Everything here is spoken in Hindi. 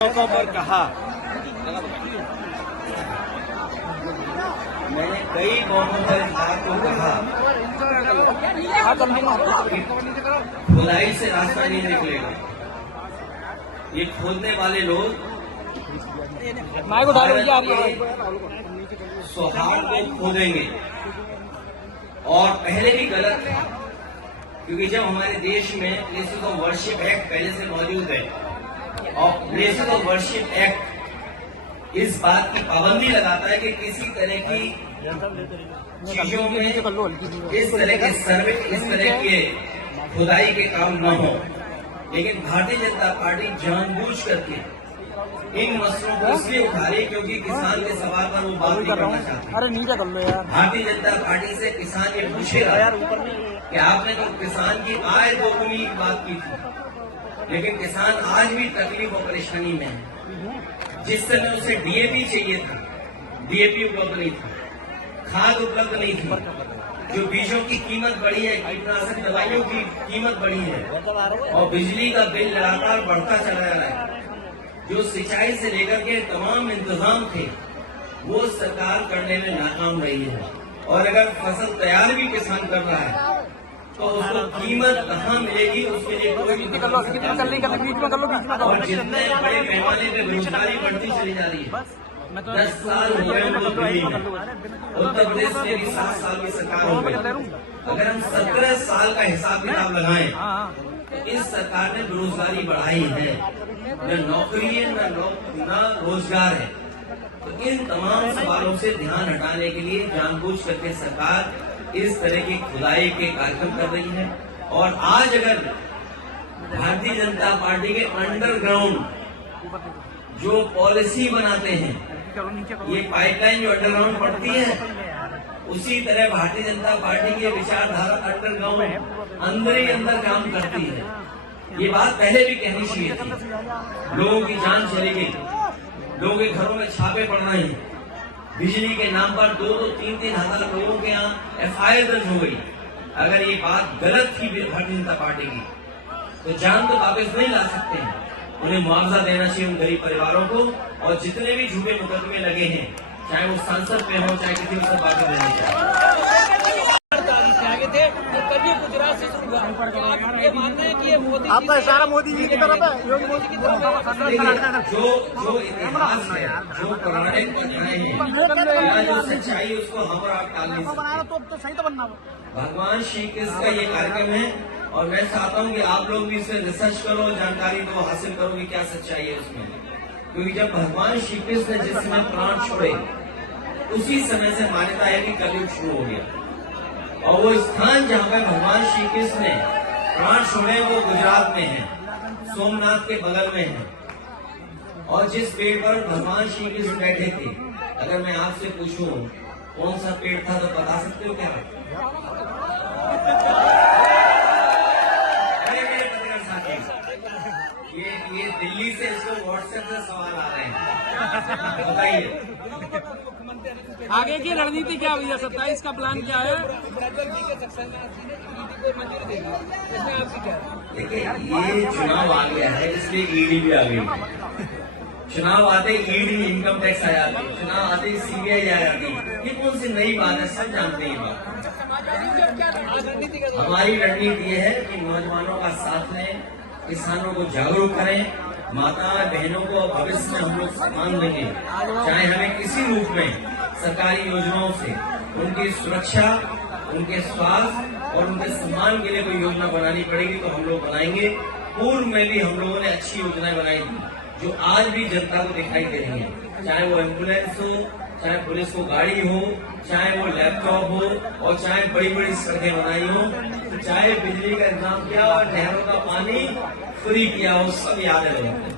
मौकों पर कहा, मैंने कई मौकों पर आपको कहा खुदाई से रास्ता नहीं निकलेगा। ये खोदने वाले लोग सौहार्द को खोदेंगे और पहले भी गलत था, क्योंकि जब हमारे देश में प्लेसेस ऑफ वर्शिप एक्ट पहले से मौजूद है और प्लेसेस ऑफ वर्शिप एक्ट इस बात की पाबंदी लगाता है कि किसी तरह की चीजों में इस तरह के खुदाई के काम न हो, लेकिन भारतीय जनता पार्टी जानबूझ करके इन मसलों को इसलिए उठा रही क्योंकि किसान के सवाल पर वो बात नहीं करना चाहती। अरे नीचे कर लो यार। भारतीय जनता पार्टी से किसान ये पूछेगा कि आपने तो किसान की आय दोगुनी की बात की थी, लेकिन किसान आज भी तकलीफ और परेशानी में है। जिस समय उसे डीएपी चाहिए था, डीएपी उपलब्ध नहीं था, खाद उपलब्ध नहीं थी, जो बीजों की कीमत बढ़ी है, कीटनाशक दवाइयों की कीमत बढ़ी है और बिजली का बिल लगातार बढ़ता चला जा रहा है। जो सिंचाई से लेकर के तमाम इंतजाम थे वो सरकार करने में नाकाम रही है, और अगर फसल तैयार भी किसान कर रहा है तो उसको कीमत कहाँ मिलेगी, उसके लिए कोई बीच में कर लो, बीच में कर लो। और जितने बड़े पैमाने पे बेरोजगारी बढ़ती चली जा रही है। 10 साल हो गए उनको दिल्ली में, उत्तर प्रदेश में भी 7 साल की सरकार हो गई। अगर हम 17 साल का हिसाब किताब लगाएं तो इस सरकार ने बेरोजगारी बढ़ाई है, न नौकरी है न रोजगार है। तो इन तमाम सवालों से ध्यान हटाने के लिए जानबूझ करके सरकार इस तरह की खुदाई के कार्यक्रम कर रही है। और आज अगर भारतीय जनता पार्टी के अंडरग्राउंड जो पॉलिसी बनाते हैं, ये पाइपलाइन जो अंडरग्राउंड पड़ती है, उसी तरह भारतीय जनता पार्टी की विचारधारा अंडरग्राउंड अंदर ही अंदर काम करती है। ये बात पहले भी कहनी चाहिए थी। लोगों की जान चली गई, लोगों के घरों में छापे पड़ रहे हैं, बिजली के नाम पर 2-2, 3-3 हजार लोगों के यहाँ एफआईआर दर्ज हो गई। अगर ये बात गलत थी भारतीय जनता पार्टी की तो जान तो वापस नहीं ला सकते हैं। उन्हें मुआवजा देना चाहिए उन गरीब परिवारों को, और जितने भी झूठे मुकदमे लगे हैं, चाहे वो सांसद पे हो चाहे किसी को बात देनी चाहिए। गुजरात से शुरू हुआ, ये मानना है कि ये मोदी आपका इशारा मोदी जी की तरफ है। योगी मोदी की तरफ जो इतिहास है, जो पौराणिक कथाएं हैं, जो सच्चाई उसको हम और आप टाल नहीं सकते। तो सही तो बनना भगवान श्री कृष्ण का ये कार्यक्रम है और मैं चाहता हूँ कि आप लोग भी इसमें रिसर्च करो, जानकारी दो, हासिल करो कि क्या सच्चाई है उसमें। क्योंकि जब भगवान श्री कृष्ण ने जिस समय प्राण छोड़े उसी समय से मान्यता है कि कलयुग शुरू हो गया, और वो स्थान जहाँ पे भगवान श्री कृष्ण ने प्राण छोड़े वो गुजरात में है, सोमनाथ के बगल में है। और जिस पेड़ पर भगवान श्री कृष्ण बैठे थे, अगर मैं आपसे पूछूं कौन सा पेड़ था तो बता सकते हो क्या? अरे मेरे पत्रकार साथी, ये दिल्ली से इसको व्हाट्सएप से सवाल आ रहे हैं, बताइए आगे की रणनीति क्या हुई है? 27 का प्लान क्या है? देखिए, ये चुनाव आ गया है इसलिए ईडी भी आ गई। चुनाव आते ईडी इनकम टैक्स आ जाती, चुनाव आते सीबीआई आ जाती। ये कौन सी नई बात है? सब जानते हैं ये बात। हमारी रणनीति ये है कि नौजवानों का साथ लें, किसानों को जागरूक करें, माता बहनों को भविष्य में हम लोग सम्मान देंगे, चाहे हमें किसी रूप में सरकारी योजनाओं से उनकी सुरक्षा, उनके स्वास्थ्य और उनके सम्मान के लिए कोई योजना बनानी पड़ेगी तो हम लोग बनाएंगे। पूर्व में भी हम लोगों ने अच्छी योजनाएं बनाई थी जो आज भी जनता को दिखाई दे रही है, चाहे वो एम्बुलेंस हो, चाहे पुलिस को गाड़ी हो, चाहे वो लैपटॉप हो, और चाहे बड़ी बड़ी सड़कें बनाई हो, चाहे बिजली का इंतजाम किया और नहरों का पानी फ्री किया हो, सब याद है लोगों को।